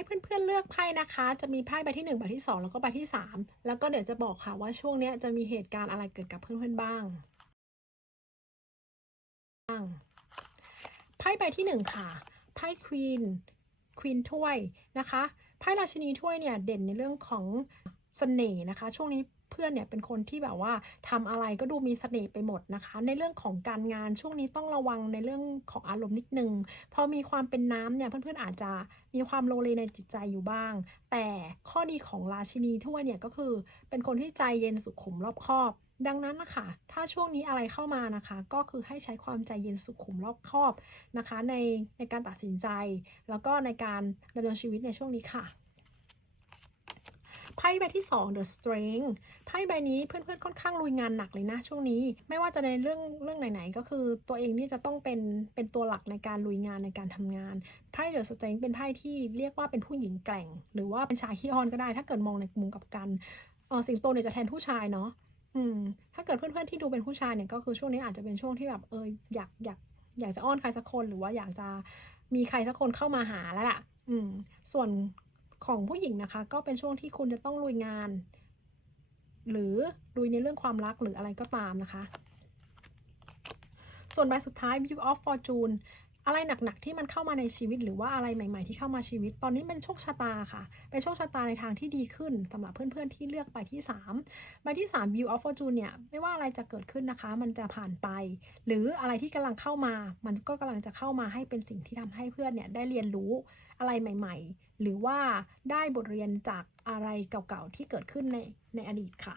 ให้เพื่อนๆเลือกไพ่นะคะ จะมีไพ่ใบที่ 1 ใบที่ 2 แล้วก็ใบที่ 3 แล้วก็เดี๋ยวจะบอกค่ะว่าช่วงนี้จะมีเหตุการณ์อะไรเกิดกับเพื่อนๆบ้างไพ่ใบที่ 1 ค่ะไพ่ควีนควีนถ้วยนะคะไพ่ราชินีถ้วยเนี่ยเด่นในเรื่องของ เสน่ห์นะคะ ช่วงนี้เพื่อนเนี่ยเป็นคนที่แบบว่าทำอะไรก็ดูมีเสน่ห์ไปหมดนะคะ ในเรื่องของการงานช่วงนี้ต้องระวังในเรื่องของอารมณ์นิดนึงพอมีความเป็นน้ำเนี่ยเพื่อนๆอาจจะมีความโลเลในจิตใจอยู่บ้าง แต่ข้อดีของราชินีถ้วยเนี่ยก็คือเป็นคนที่ใจเย็นสุขุมรอบคอบดังนั้นนะคะถ้าช่วงนี้อะไรเข้ามานะคะ ก็คือให้ใช้ความใจเย็นสุขุมรอบคอบนะคะ ในในการตัดสินใจ แล้วก็ในการดำเนินชีวิตในช่วงนี้ค่ะ ไพ่ใบที่ 2 The Strength ไพ่ใบนี้เพื่อนๆ ค่อนข้างลุยงานหนักเลยนะช่วงนี้ ไม่ว่าจะในเรื่องเรื่องไหนๆ ก็คือตัวเองนี่จะต้องเป็นเป็นตัวหลักในการลุยงานในการทำงานไพ่ The Strength เป็นไพ่ที่เรียกว่าเป็นผู้หญิงแกร่ง หรือว่าเป็นชายขี้อ้อนก็ได้ ถ้าเกิดมองในมุมกับกันเออสิงโตเนี่ยจะแทนผู้ชายเนาะอืมถ้าเกิดเพื่อนๆที่ดูเป็นผู้ชายเนี่ยก็คือช่วงนี้อาจจะเป็นช่วงที่แบบเอออยากอยากอยากจะอ้อนใครสักคนหรือว่าอยากจะมีใครสักคนเข้ามาหาแล้วล่ะ อืม ส่วน ของผู้หญิงนะคะ ก็เป็นช่วงที่คุณจะต้องลุยงาน หรือลุยในเรื่องความรักหรืออะไรก็ตามนะคะ ส่วนใบสุดท้าย View of Fortune อะไรหนักๆที่มันเข้ามาในชีวิตหรือว่าอะไรใหม่ ๆ ที่เข้ามาชีวิต ตอนนี้เป็นโชคชะตาค่ะ เป็นโชคชะตาในทางที่ดีขึ้นสำหรับเพื่อนๆที่เลือกใบที่3ใบที่3 View of Fortune เนี่ยไม่ว่าอะไรจะเกิดขึ้นนะคะ มันจะผ่านไป หรืออะไรที่กำลังเข้ามา มันก็กำลังจะเข้ามาให้เป็นสิ่งที่ทำให้เพื่อนเนี่ยได้เรียนรู้อะไรใหม่ ๆ หรือว่าได้บทเรียนจากอะไรเก่าๆที่เกิดขึ้นในในอดีตค่ะ